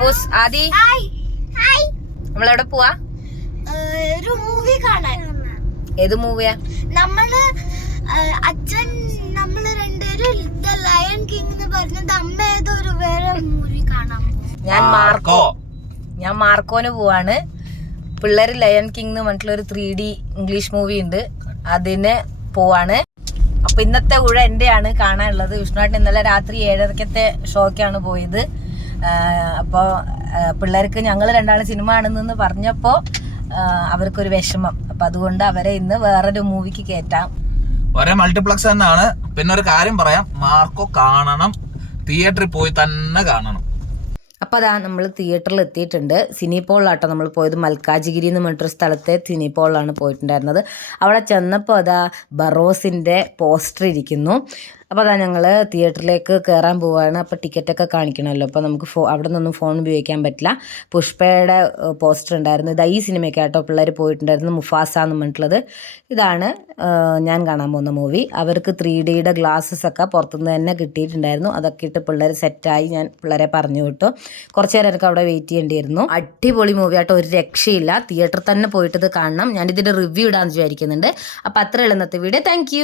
അപ്പൂസ് ആദി നമ്മളെവിടെ പോവാ? ഒരു മൂവി കാണാൻ. ഏത് മൂവിയാ? നമ്മള് അച്ഛൻ നമ്മള് രണ്ടുപേരും ദ ലയൺ കിങ് എന്ന് പറഞ്ഞത് അമ്മ ഏതൊരു വേറെ മൂവി കാണാൻ പോകും. ഞാൻ മാർക്കോന് പോവാണ്. പിള്ളേര് ലയൺ കിങ് എന്ന് പറഞ്ഞിട്ടുള്ള ഒരു 3D ഇംഗ്ലീഷ് മൂവി ഉണ്ട്, അതിന് പോവാണ്. അപ്പൊ ഇന്നത്തെ ഊഴ എന്റെയാണ് കാണാനുള്ളത്. വിഷ്ണുവായിട്ട് ഇന്നലെ രാത്രി 7:30 ഷോക്കാണ് പോയത്. അപ്പോൾ പിള്ളേർക്ക് ഞങ്ങൾ രണ്ടാളും സിനിമ ആണെന്ന് പറഞ്ഞപ്പോൾ അവർക്കൊരു വിഷമം. അപ്പൊ അതുകൊണ്ട് അവരെ ഇന്ന് വേറൊരു മൂവിക്ക് കയറ്റാം. ഒരേ മൾട്ടിപ്ലക്സ് തന്നെയാണ്. പിന്നെ ഒരു കാര്യം പറയാം, മാർക്കോ കാണണം, തിയേറ്ററിൽ പോയി തന്നെ കാണണം. അപ്പോൾ അതാ നമ്മൾ തിയേറ്ററിൽ എത്തിയിട്ടുണ്ട്. സിനിപോളിലാട്ടോ നമ്മൾ പോയത്. മൽക്കാജിഗിരി എന്ന് പറഞ്ഞിട്ടൊരു സ്ഥലത്തെ സിനിപോളിലാണ് പോയിട്ടുണ്ടായിരുന്നത്. അവിടെ ചെന്നപ്പോൾ അതാ ബറോസിൻ്റെ പോസ്റ്റർ ഇരിക്കുന്നു. അപ്പോൾ അതാ ഞങ്ങൾ തിയേറ്ററിലേക്ക് കയറാൻ പോവുകയാണ്. അപ്പോൾ ടിക്കറ്റൊക്കെ കാണിക്കണമല്ലോ. അപ്പോൾ നമുക്ക് അവിടെ നിന്നൊന്നും ഫോൺ ഉപയോഗിക്കാൻ പറ്റില്ല. പുഷ്പയുടെ പോസ്റ്റർ ഉണ്ടായിരുന്നു. ഇതാ ഈ സിനിമയ്ക്ക് ആട്ടോ പിള്ളേർ പോയിട്ടുണ്ടായിരുന്നു, മുഫാസ എന്ന് പറഞ്ഞിട്ടുള്ളത്. ഇതാണ് ഞാൻ കാണാൻ പോകുന്ന മൂവി. അവർക്ക് 3Dയുടെ ഗ്ലാസ്സസ് ഒക്കെ പുറത്തുനിന്ന് തന്നെ കിട്ടിയിട്ടുണ്ടായിരുന്നു. അതൊക്കെ ഇട്ട് പിള്ളേർ സെറ്റായി. ഞാൻ പിള്ളേരെ പറഞ്ഞു വിട്ടു. കുറച്ച് നേരം എനിക്ക് അവിടെ വെയിറ്റ് ചെയ്യേണ്ടിയിരുന്നു. അടിപൊളി മൂവി ആട്ടോ, ഒരു രക്ഷയില്ല. തിയേറ്ററിൽ തന്നെ പോയിട്ട് ഇത് കാണണം. ഞാനിതിൻ്റെ റിവ്യൂ ഇടാമെന്ന് വിചാരിക്കുന്നുണ്ട്. അപ്പോൾ അത്രയുള്ള ഇന്നത്തെ വീഡിയോ. താങ്ക്